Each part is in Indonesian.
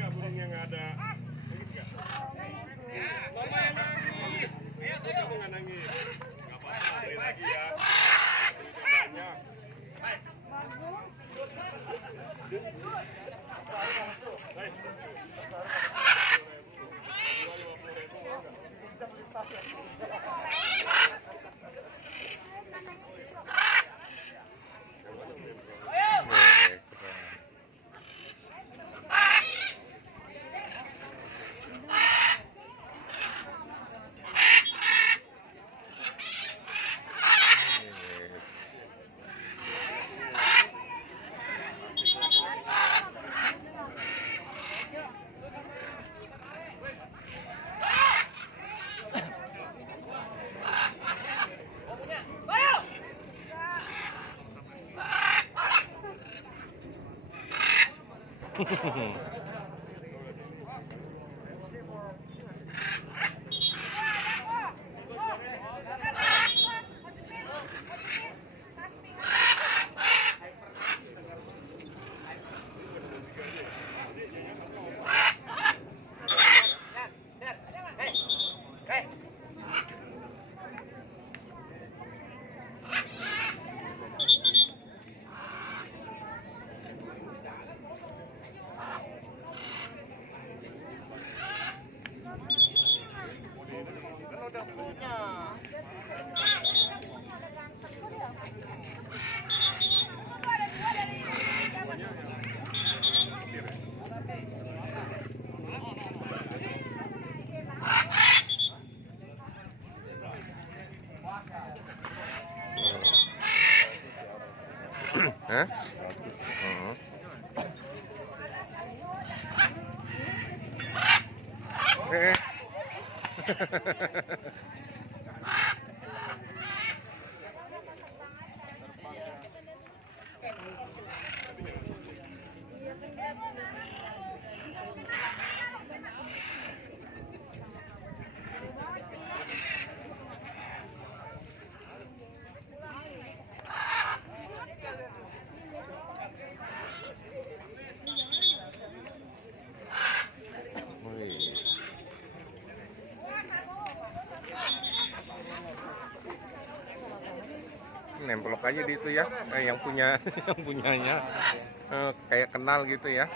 nggak burungnya nggak ada. Nangis nggak? Mama yang nangis. Terus kamu nggak nangis. Nggak apa-apa, beli lagi ya. Duitnya banyak. Hah? Nempelok aja di itu ya, yang punya yang punyanya kayak kenal gitu ya.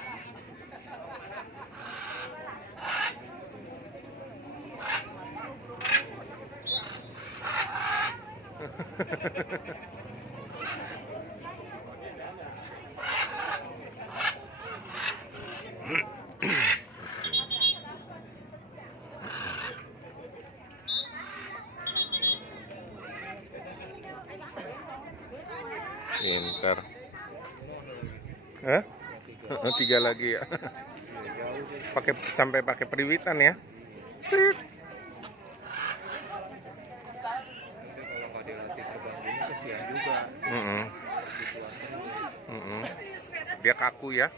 Pintar. Hah? 3 lagi ya. Sampai pakai periwitan ya. Dia kaku ya.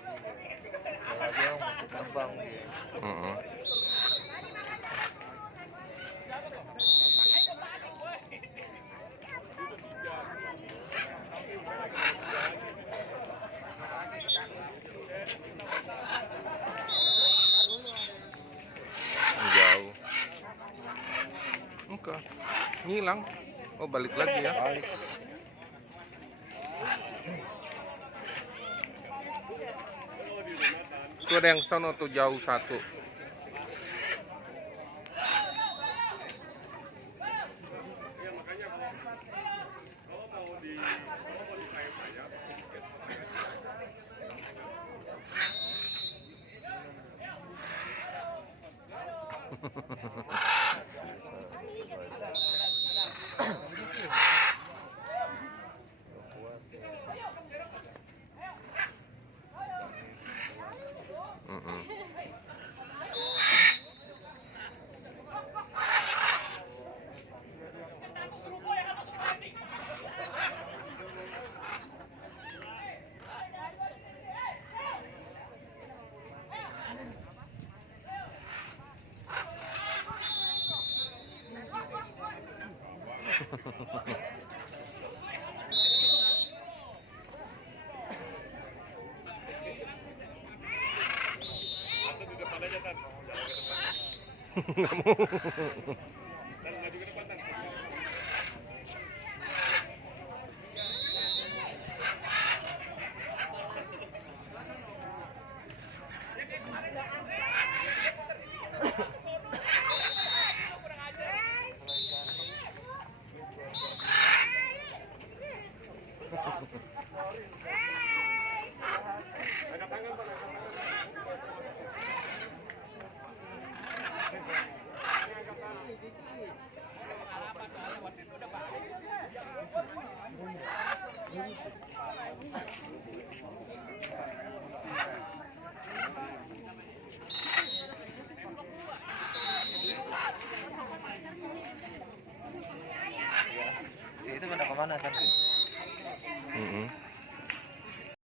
Jauh. Enggak. Ngilang. Oh, balik lagi ya. Tuh ada yang sono tuh jauh satu. aja, Tan. Jalan ke depan. Nggak mau. Dan maju ke depan, Tan.